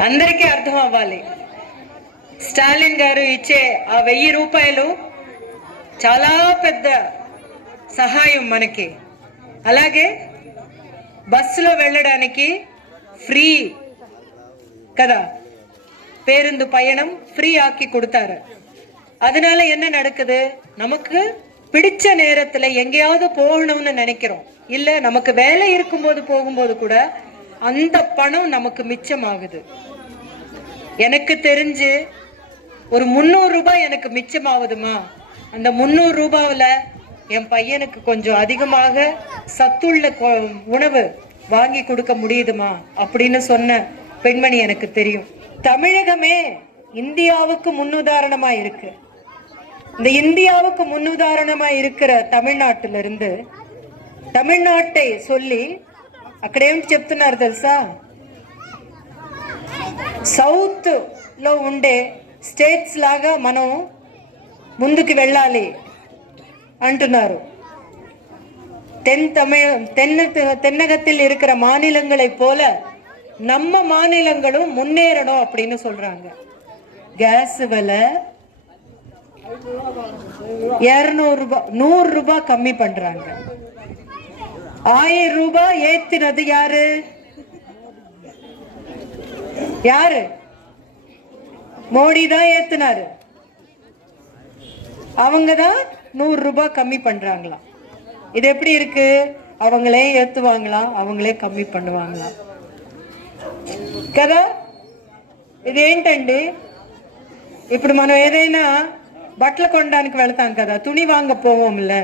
అందరికీ అర్థం అవ్వాలి. స్టాలిన్ గారు ఇచ్చే ఆ 1000 రూపాయలు చాలా పెద్ద సహాయం మనకి. అలాగే బస్సులో వెళ్ళడానికి ఫ్రీ కదా, பேருந்து பயணம் ஃப்ரீ ஆக்கி கொடுத்தாரு. அதனால என்ன நடக்குது, நமக்கு பிடிச்ச நேரத்துல எங்கேயாவது போகணும்னு நினைக்கிறோம், இல்ல நமக்கு வேலை இருக்கும்போது போகும்போது கூட அந்த பணம் நமக்கு மிச்சமாகுது. எனக்கு தெரிஞ்சு ஒரு 300 ரூபாய் எனக்கு மிச்சமாகுதுமா, அந்த 300 ரூபாயில என் பையனுக்கு கொஞ்சம் அதிகமாக சத்துள்ள உணவு வாங்கி கொடுக்க முடியுதுமா அப்படின்னு சொன்ன பெண்மணி எனக்கு தெரியும். தமிழகமே இந்தியாவுக்கு முன்னுதாரணமா இருக்கு. இந்த இந்தியாவுக்கு முன்னுதாரணமா இருக்கிற தமிழ்நாட்டிலிருந்து தமிழ்நாட்டை சொல்லி అక్కడేంటి చెప్తున్నారు తెలుసా, సౌత్ లో ఉండే స్టేట్స్ లాగా మనం ముందుకు వెళ్ళాలి అంటున్నారు. தென்னகத்தில் இருக்கிற மாநிலங்களை போல நம்ம மாநிலங்களும் முன்னேறணும் அப்படின்னு சொல்றாங்க. கேஸ் விலை 200 ரூபாய் 100 ரூபாய் கம்மி பண்றாங்க. 1000 ரூபாய் ஏத்தினது யாரு யாரு? மோடி தான் ஏத்தினாரு. அவங்கதான் 100 ரூபாய் கம்மி பண்றாங்களாம். இது எப்படி இருக்கு, அவங்களே ஏத்துவாங்களாம், அவங்களே கம்மி பண்ணுவாங்களாம் కదా. ఇదేంటండి, ఇప్పుడు మనం ఏదైనా బట్టలు కొనడానికి వెళ్తాం కదా, துணி வாங்க போவோம்ல,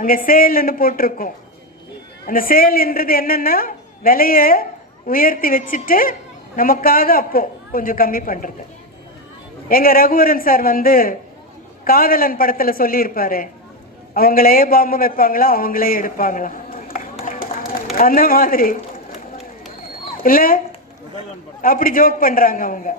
அங்க சேல்னு போட்டிருக்கோம். அந்த சேல்ன்றது என்னன்னா விலைய உயர்த்தி வச்சுட்டு நமக்காக அப்போ கொஞ்சம் கம்மி பண்றது. எங்க ரகுவரன் சார் வந்து காதலன் படத்துல சொல்லி இருப்பாரு, அவங்களே பாம்பு வைப்பாங்களா, அவங்களே எடுப்பாங்களா, அந்த மாதிரி இல்ல அப்படி ஜோக் பண்றாங்க அவங்க.